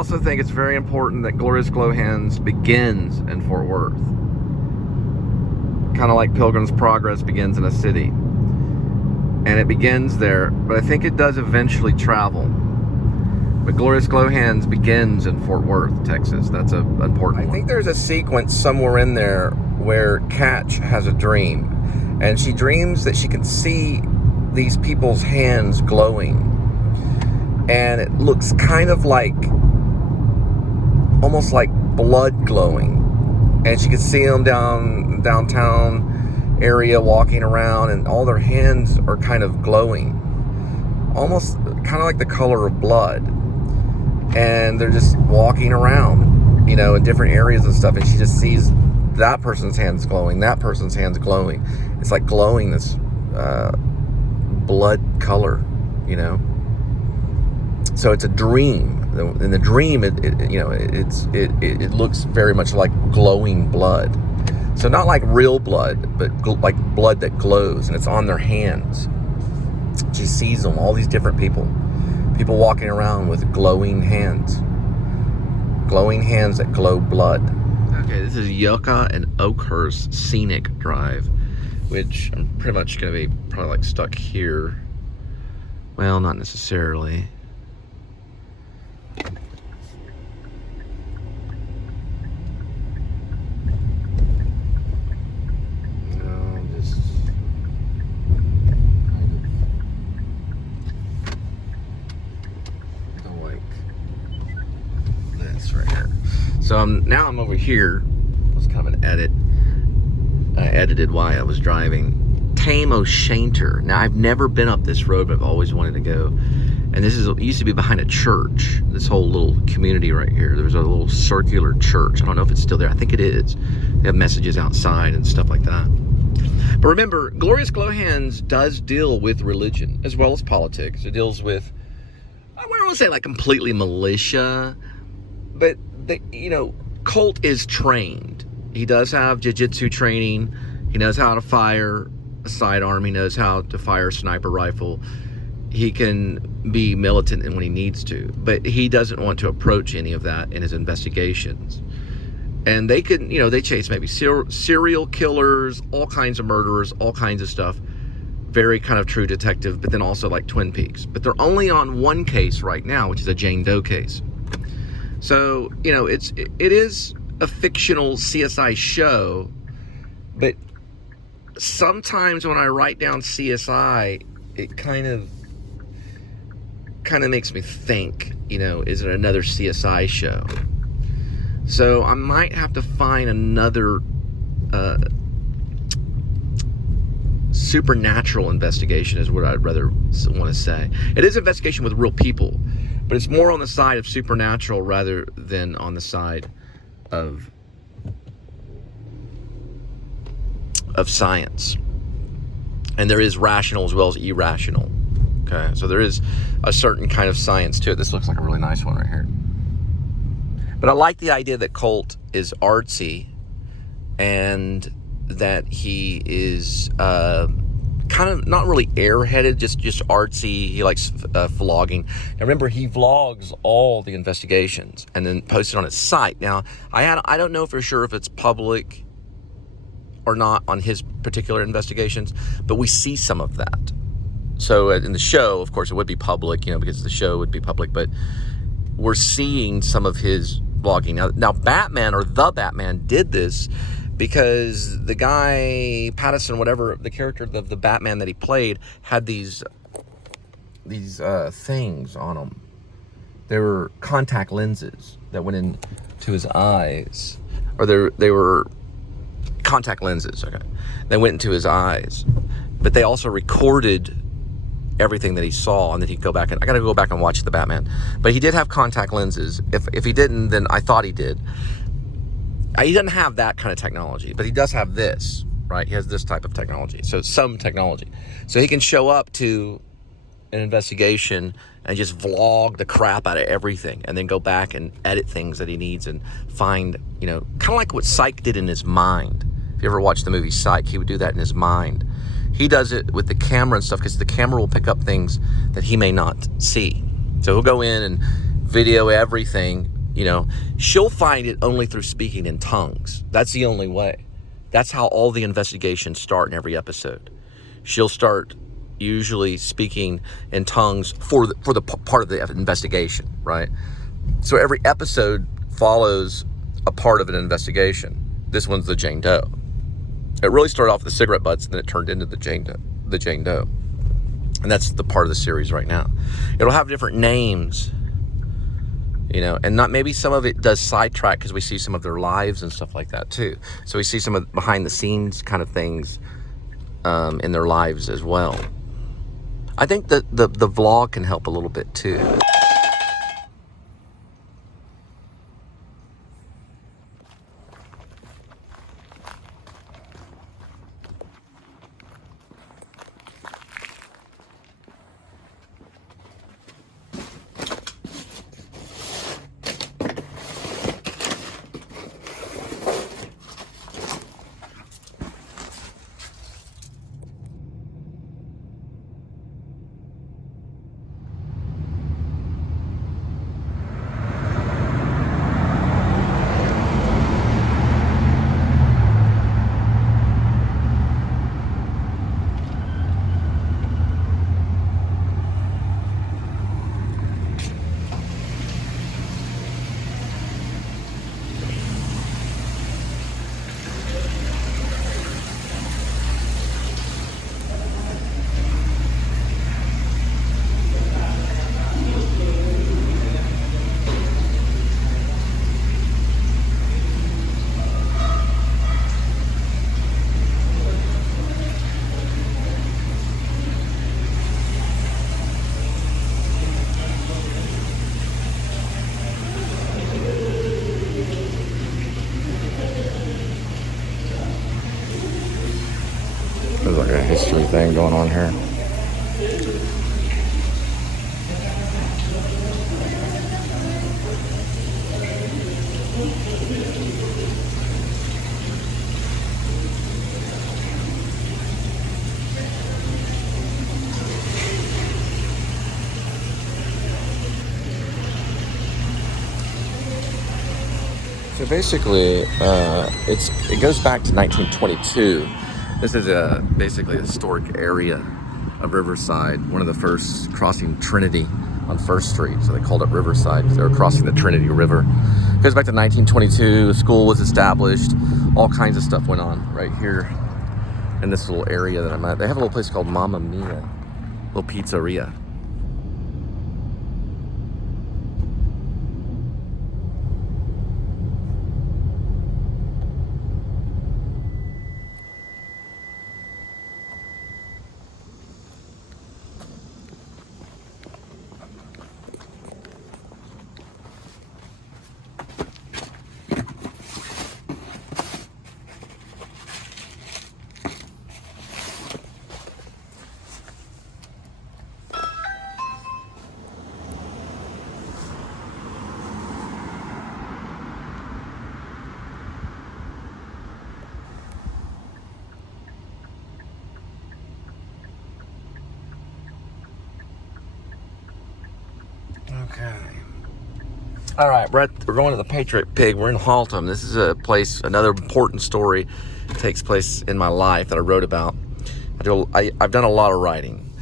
also think it's very important that Glorious Glowhands begins in Fort Worth. Kind of like Pilgrim's Progress begins in a city. And it begins there, but I think it does eventually travel. But Glorious Glowhands begins in Fort Worth, Texas. That's an important one. I think there's a sequence somewhere in there where Catch has a dream. And she dreams that she can see these people's hands glowing. And it looks kind of like, almost like blood glowing. And she can see them downtown area walking around, and all their hands are kind of glowing. Almost kind of like the color of blood. And they're just walking around, you know, in different areas and stuff. And she just sees that person's hands glowing, that person's hands glowing. It's like glowing this blood color, you know. So it's a dream. In the dream, it looks very much like glowing blood. So not like real blood, but like blood that glows, and it's on their hands. She sees them, all these different people walking around with glowing hands that glow blood. Okay, this is Yucca and Oakhurst Scenic Drive, which I'm pretty much going to be probably like stuck here. Well, not necessarily. So now I'm over here. It was kind of an edit. I edited while I was driving. Tame O'Shanter. Now, I've never been up this road, but I've always wanted to go. And this used to be behind a church. This whole little community right here. There's a little circular church. I don't know if it's still there. I think it is. They have messages outside and stuff like that. But remember, Glorious Glowhands does deal with religion as well as politics. It deals with, I wouldn't want to say like completely militia, but Colt is trained. He does have jiu-jitsu training. He knows how to fire a sidearm. He knows how to fire a sniper rifle. He can be militant when he needs to, but he doesn't want to approach any of that in his investigations. And they could, they chase maybe serial killers, all kinds of murderers, all kinds of stuff. Very kind of true detective, but then also like Twin Peaks. But they're only on one case right now, which is a Jane Doe case. So, it is a fictional CSI show, but sometimes when I write down CSI, it kind of makes me think, is it another CSI show? So I might have to find another supernatural investigation is what I'd rather want to say. It is an investigation with real people, but it's more on the side of supernatural rather than on the side of science. And there is rational as well as irrational. Okay, so there is a certain kind of science to it. This looks like a really nice one right here. But I like the idea that Colt is artsy and that he is kind of not really airheaded, just artsy. He likes vlogging. Now remember, he vlogs all the investigations and then posts it on his site. Now I don't know for sure if it's public or not on his particular investigations, but we see some of that. So in the show, of course, it would be public, because the show would be public, but we're seeing some of his vlogging. Now Batman, or the Batman, did this because the guy, Pattinson, whatever, the character of the Batman that he played, had these things on him. They were contact lenses that went into his eyes. Or they were contact lenses, okay. They went into his eyes. But they also recorded everything that he saw, and then he'd go back and I got to go back and watch the Batman. But he did have contact lenses. If he didn't, then I thought he did. He doesn't have that kind of technology, but he does have this, right? He has this type of technology. So some technology. So he can show up to an investigation and just vlog the crap out of everything and then go back and edit things that he needs and find, kind of like what Psych did in his mind. If you ever watched the movie Psych, he would do that in his mind. He does it with the camera and stuff because the camera will pick up things that he may not see. So he'll go in and video everything, you know, she'll find it only through speaking in tongues. That's the only way. That's how all the investigations start in every episode. She'll start usually speaking in tongues for the part of the investigation, right? So every episode follows a part of an investigation. This one's the Jane Doe. It really started off with the cigarette butts, and then it turned into the Jane Doe. And that's the part of the series right now. It'll have different names, you know, and not maybe some of it does sidetrack because we see some of their lives and stuff like that too. So we see some of behind the scenes kind of things in their lives as well. I think that the vlog can help a little bit too. There's like a history thing going on here. So basically, it goes back to 1922. This is basically a historic area of Riverside, one of the first crossing Trinity on First Street. So they called it Riverside because they were crossing the Trinity River. It goes back to 1922. The school was established. All kinds of stuff went on right here in this little area that I'm at. They have a little place called Mamma Mia, little pizzeria. Okay. All right, we're going to the Patriot Pig. We're in Haltom. This is a place, another important story takes place in my life that I wrote about. I've done a lot of writing.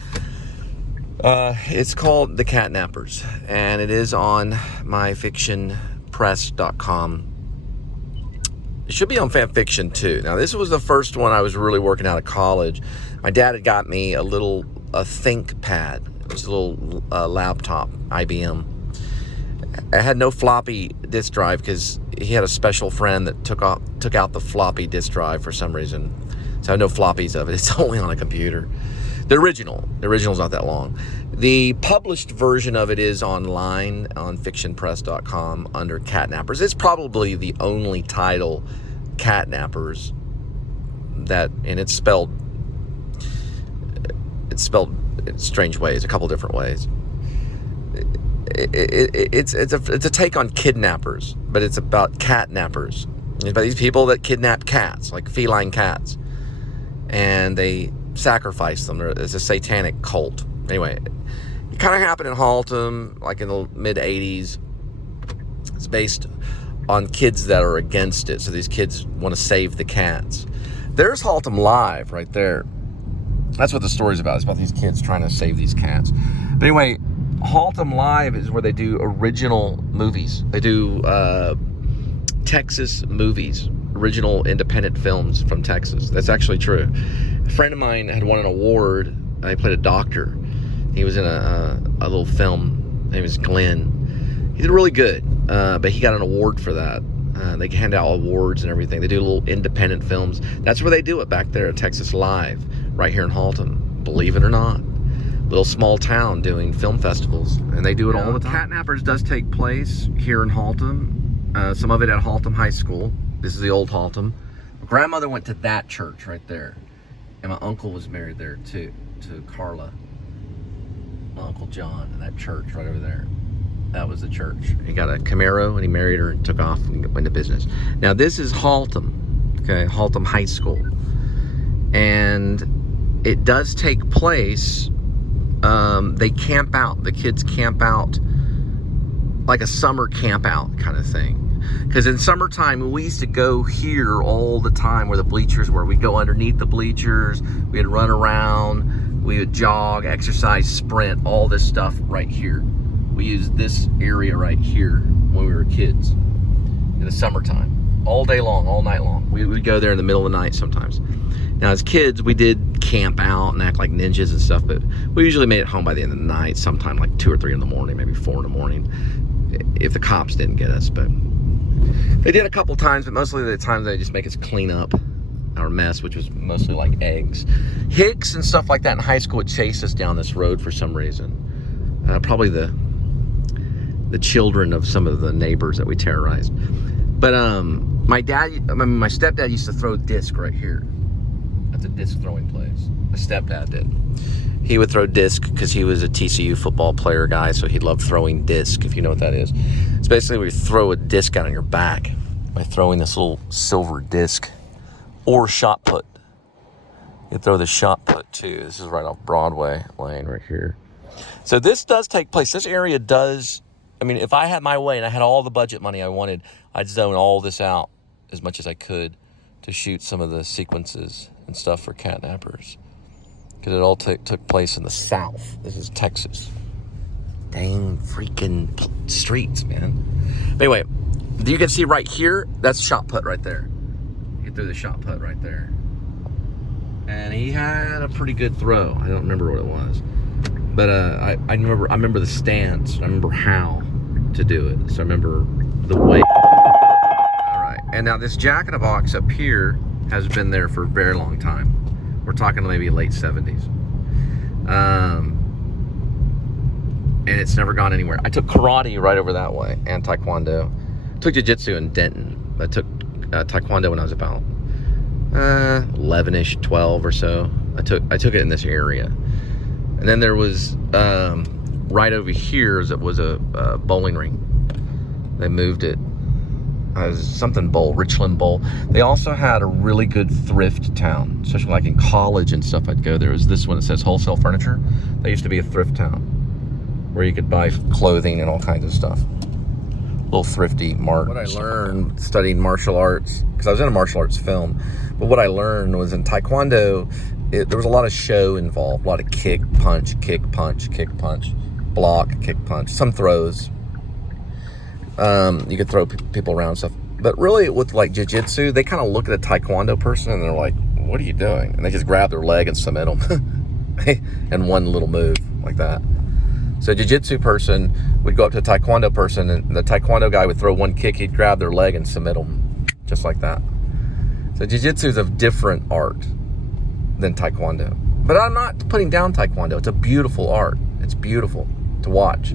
It's called The Catnappers, and it is on myfictionpress.com. It should be on fanfiction too. Now, this was the first one I was really working out of college. My dad had got me a ThinkPad. It was a little laptop, IBM. I had no floppy disk drive because he had a special friend that took out the floppy disk drive for some reason. So I have no floppies of it. It's only on a computer. The original's not that long. The published version of it is online on fictionpress.com under Catnappers. It's probably the only title, Catnappers, that, and it's spelled in strange ways, a couple different ways. It's a take on kidnappers, but it's about catnappers. It's about these people that kidnap cats, like feline cats, and they sacrifice them. It's a satanic cult. Anyway, It kind of happened in Haltom, like in the mid-'80s. It's based on kids that are against it. So these kids want to save the cats. There's Haltom Live right there. That's what the story's about. It's about these kids trying to save these cats. But anyway, Haltom Live is where they do original movies. They do Texas movies, original independent films from Texas. That's actually true. A friend of mine had won an award. He played a doctor. He was in a little film. His name is Glenn. He did really good, but he got an award for that. They hand out awards and everything. They do little independent films. That's where they do it back there at Texas Live, right here in Haltom. Believe it or not. Little small town doing film festivals, and they do it all the time. Catnappers does take place here in Haltom. Some of it at Haltom High School. This is the old Haltom. My grandmother went to that church right there, and my uncle was married there too, to Carla. My Uncle John, and that church right over there. That was the church. He got a Camaro and he married her and took off and went into business. Now this is Haltom, okay, Haltom High School. And it does take place, they camp out, the kids camp out, like a summer camp out kind of thing. Because in summertime, we used to go here all the time where the bleachers were. We'd go underneath the bleachers, we'd run around, we would jog, exercise, sprint, all this stuff right here. We used this area right here when we were kids in the summertime, all day long, all night long. We would go there in the middle of the night sometimes. Now as kids, we did camp out and act like ninjas and stuff, but we usually made it home by the end of the night, sometime like 2 or 3 in the morning, maybe 4 in the morning, if the cops didn't get us. But they did a couple times, but mostly the times they just make us clean up our mess, which was mostly like eggs. Hicks and stuff like that in high school would chase us down this road for some reason. Probably the children of some of the neighbors that we terrorized. But my stepdad used to throw disc right here. That's a disc throwing place. My stepdad did. He would throw disc because he was a TCU football player guy, so he loved throwing disc, if you know what that is. It's basically where you throw a disc out on your back by throwing this little silver disc, or shot put. You throw the shot put too. This is right off Broadway Lane right here. So this does take place. This area does, I mean, if I had my way and I had all the budget money I wanted, I'd zone all this out as much as I could to shoot some of the sequences and stuff for catnappers. Because it all took place in the South. This is Texas. Dang freaking streets, man. But anyway, you can see right here, that's shot put right there. He threw the shot put right there. And he had a pretty good throw. I don't remember what it was. But I remember the stance. I remember how to do it. So I remember the way. All right. And now this Jack in a Box up here has been there for a very long time. We're talking maybe late 70s. And it's never gone anywhere. I took karate right over that way and taekwondo. Took jiu-jitsu in Denton. I took taekwondo when I was about 11-ish, 12 or so. I took it in this area. And then there was right over here was a bowling ring. They moved it. Something bowl, Richland Bowl. They also had a really good thrift town, especially like in college and stuff. I'd go there. Was this one that says wholesale furniture? They used to be a thrift town where you could buy clothing and all kinds of stuff. Little thrifty mart. What I learned studying martial arts, because I was in a martial arts film, but what I learned was in taekwondo, there was a lot of show involved, a lot of kick, punch, block, kick, punch, some throws. You could throw people around and stuff. But really, with like jiu-jitsu, they kind of look at a taekwondo person and they're like, what are you doing? And they just grab their leg and submit them. And one little move like that. So a jiu-jitsu person would go up to a taekwondo person, and the taekwondo guy would throw one kick, he'd grab their leg and submit them. Just like that. So jiu-jitsu is a different art than taekwondo. But I'm not putting down taekwondo. It's a beautiful art. It's beautiful to watch.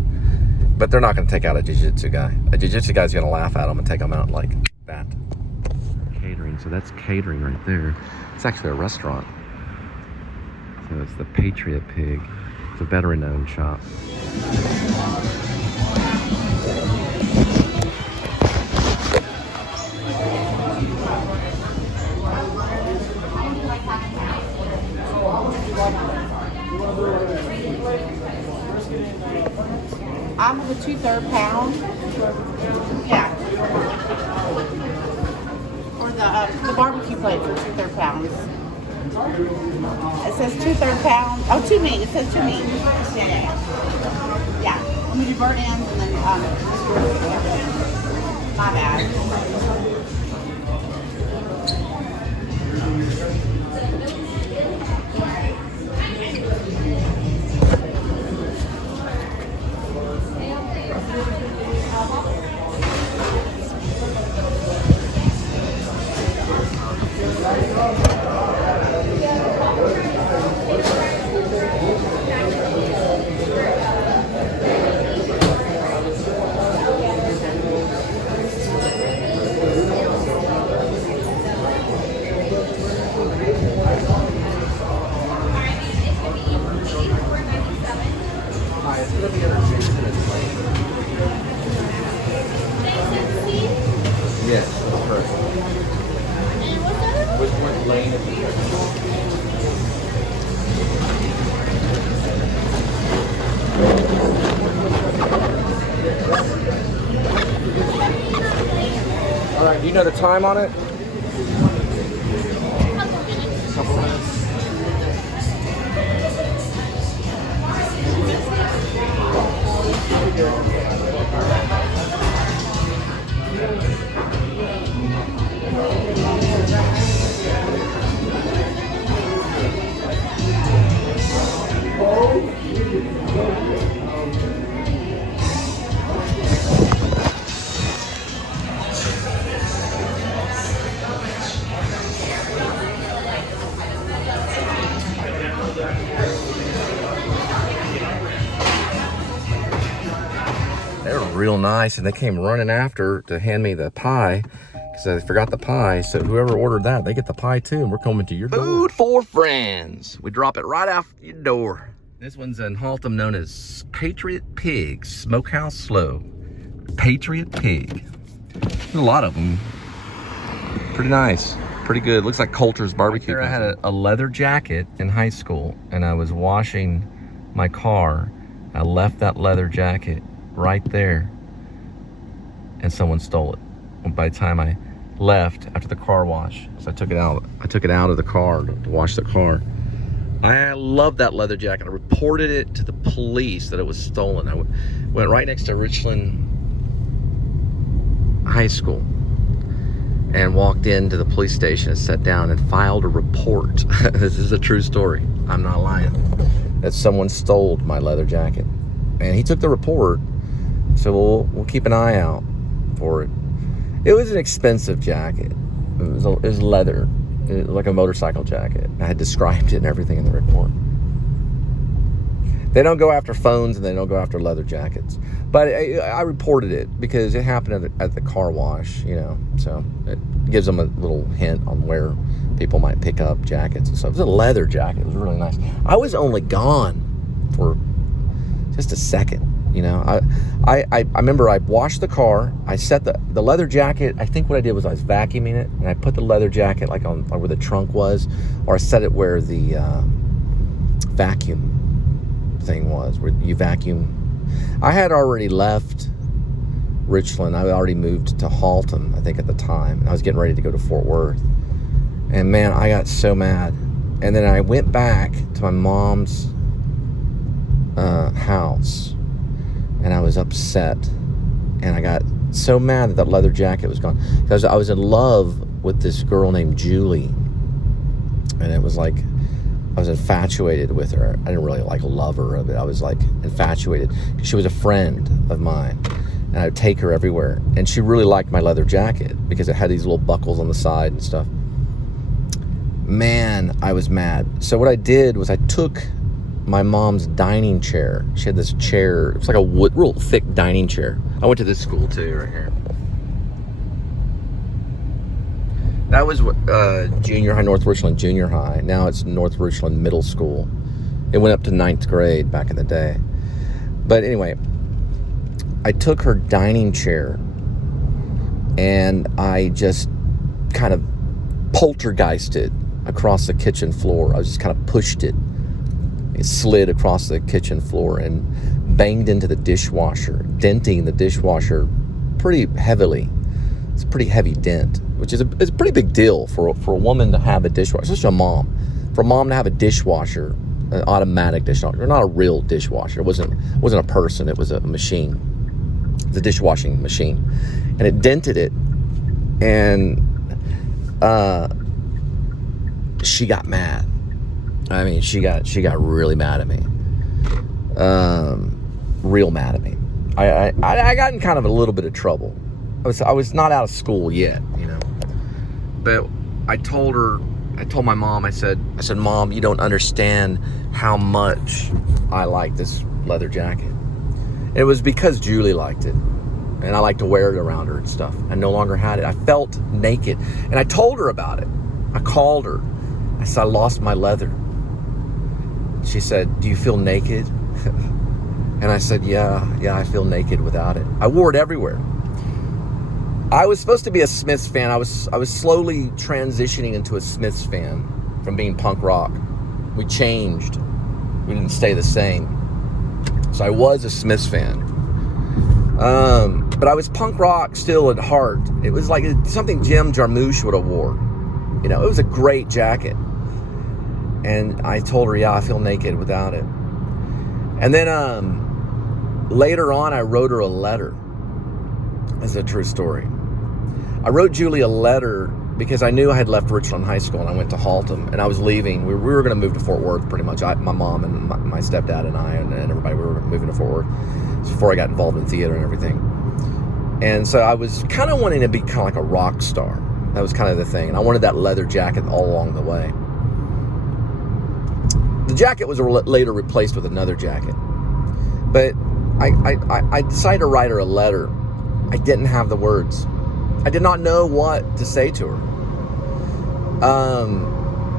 But they're not going to take out a jiu-jitsu guy. A jiu-jitsu guy's going to laugh at them and take them out like that. Catering. So that's catering right there. It's actually a restaurant. So it's the Patriot Pig. It's a veteran-owned shop. I'm with a 2/3 pound. Yeah. Or the barbecue plate for 2/3 pounds. It says 2/3 pounds. Oh, 2 meat. It says 2 meat. Yeah. I'm gonna do burnt ends and then my bad. Yes, that's correct. Which one's Lane? All right, do you know the time on it? A couple minutes. They were real nice, and they came running after to hand me the pie because I forgot the pie. So whoever ordered that, they get the pie too, and we're coming to your door. Food for friends. We drop it right out your door. This one's in Haltom, known as Patriot Pig Smokehouse Slow. Patriot Pig. There's a lot of them. Pretty nice. Pretty good. Looks like Coulter's barbecue. I had a leather jacket in high school, and I was washing my car. I left that leather jacket right there, and someone stole it. And by the time I left after the car wash, so I took it out of the car to wash the car. I love that leather jacket. I reported it to the police that it was stolen. I went right next to Richland High School and walked into the police station and sat down and filed a report. This is a true story. I'm not lying. That someone stole my leather jacket. And he took the report, so we'll keep an eye out for it. It was an expensive jacket. It was leather, like a motorcycle jacket. I had described it and everything in the report. They don't go after phones and they don't go after leather jackets. But I reported it because it happened at the car wash, you know. So it gives them a little hint on where people might pick up jackets and stuff. It was a leather jacket. It was really nice. I was only gone for just a second, you know. I remember I washed the car. I set the leather jacket. I think what I did was I was vacuuming it, and I put the leather jacket like where the trunk was, or I set it where the vacuum thing was, where you vacuum. I had already left Richland. I had already moved to Haltom, I think, at the time, and I was getting ready to go to Fort Worth. And man, I got so mad. And then I went back to my mom's house, and I was upset, and I got so mad that leather jacket was gone, because I was in love with this girl named Julie, and it was like I was infatuated with her. I didn't really like love her, but I was like infatuated because she was a friend of mine, and I would take her everywhere, and she really liked my leather jacket because it had these little buckles on the side and stuff. Man, I was mad. So what I did was I took my mom's dining chair. She had this chair. It was like a real thick dining chair. I went to this school too, right here. That was junior high, North Richland Junior High. Now it's North Richland Middle School. It went up to 9th grade back in the day. But anyway, I took her dining chair and I just kind of poltergeisted across the kitchen floor. I just kind of pushed it. It slid across the kitchen floor and banged into the dishwasher, denting the dishwasher pretty heavily. It's a pretty heavy dent, which is it's a pretty big deal for a woman to have a dishwasher, especially a mom. For a mom to have a dishwasher, an automatic dishwasher, not a real dishwasher. It wasn't a person. It was a machine. The dishwashing machine, and it dented it, and she got mad. I mean, she got really mad at me, real mad at me. I got in kind of a little bit of trouble. I was not out of school yet, you know, but I told my mom, I said, Mom, you don't understand how much I like this leather jacket. And it was because Julie liked it, and I liked to wear it around her and stuff. I no longer had it. I felt naked, and I told her about it. I called her. I said, I lost my leather. She said, do you feel naked? And I said, yeah, I feel naked without it. I wore it everywhere. I was supposed to be a Smiths fan. I was slowly transitioning into a Smiths fan from being punk rock. We changed. We didn't stay the same. So I was a Smiths fan. But I was punk rock still at heart. It was like something Jim Jarmusch would have wore. You know, it was a great jacket. And I told her, yeah, I feel naked without it. And then later on, I wrote her a letter. This is a true story. I wrote Julie a letter because I knew I had left Richland High School and I went to Haltom, and I was leaving. We were going to move to Fort Worth pretty much. My mom and my stepdad and I and everybody, we were moving to Fort Worth before I got involved in theater and everything. And so I was kind of wanting to be kind of like a rock star. That was kind of the thing. And I wanted that leather jacket all along the way. The jacket was later replaced with another jacket. But I decided to write her a letter. I didn't have the words. I did not know what to say to her.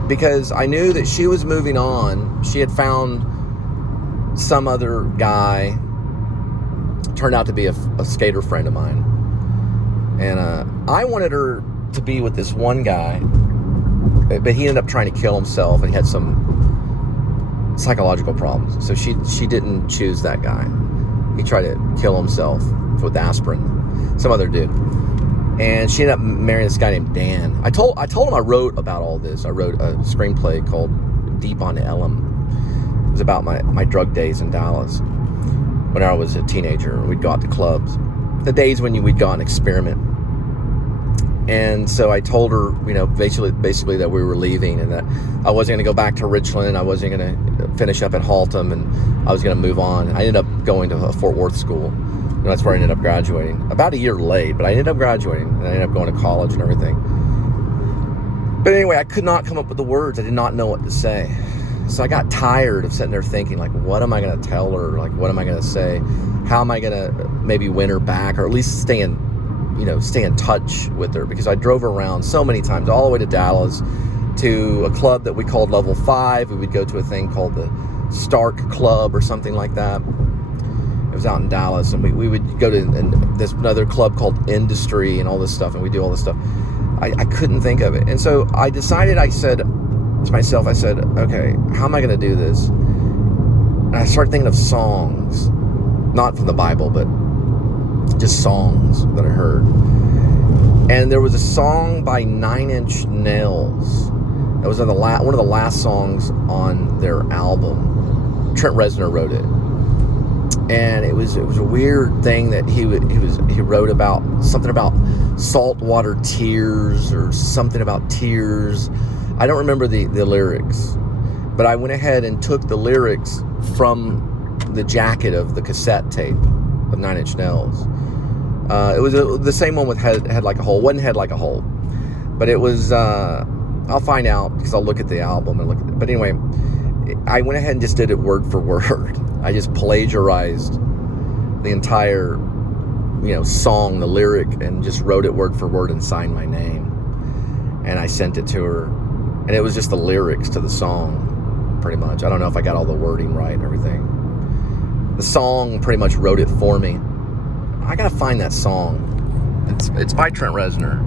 Because I knew that she was moving on. She had found some other guy. Turned out to be a skater friend of mine. And I wanted her to be with this one guy. But he ended up trying to kill himself, and he had some psychological problems. So she didn't choose that guy. He tried to kill himself with aspirin. Some other dude. And she ended up marrying this guy named Dan. I told him I wrote about all this. I wrote a screenplay called Deep on Ellum. It was about my drug days in Dallas. When I was a teenager, we'd go out to clubs. The days when we'd go out and experiment. And so I told her, you know, basically that we were leaving and that I wasn't going to go back to Richland. I wasn't going to finish up at Haltom, and I was going to move on. I ended up going to a Fort Worth school. And that's where I ended up graduating. About a year late, but I ended up graduating. And I ended up going to college and everything. But anyway, I could not come up with the words. I did not know what to say. So I got tired of sitting there thinking, like, what am I going to tell her? Like, what am I going to say? How am I going to maybe win her back, or at least stay in touch with her? Because I drove her around so many times, all the way to Dallas, to a club that we called Level 5. We would go to a thing called the Stark Club or something like that. It was out in Dallas, and we would go to this another club called Industry and all this stuff, and we do all this stuff. I couldn't think of it. And so I decided, I said to myself, okay, how am I going to do this? And I started thinking of songs, not from the Bible, but just songs that I heard. And there was a song by 9 Inch Nails. It was one of the last songs on their album. Trent Reznor wrote it. And it was a weird thing that he wrote about something about saltwater tears or something about tears. I don't remember the lyrics, but I went ahead and took the lyrics from the jacket of the cassette tape of 9 Inch Nails. It was the same one with Head Like a Hole. It wasn't Head Like a Hole, but it was. I'll find out because I'll look at the album and look at it. But anyway, I went ahead and just did it word for word. I just plagiarized the entire, song, the lyric, and just wrote it word for word and signed my name. And I sent it to her, and it was just the lyrics to the song, pretty much. I don't know if I got all the wording right and everything. The song pretty much wrote it for me. I gotta find that song. It's by Trent Reznor.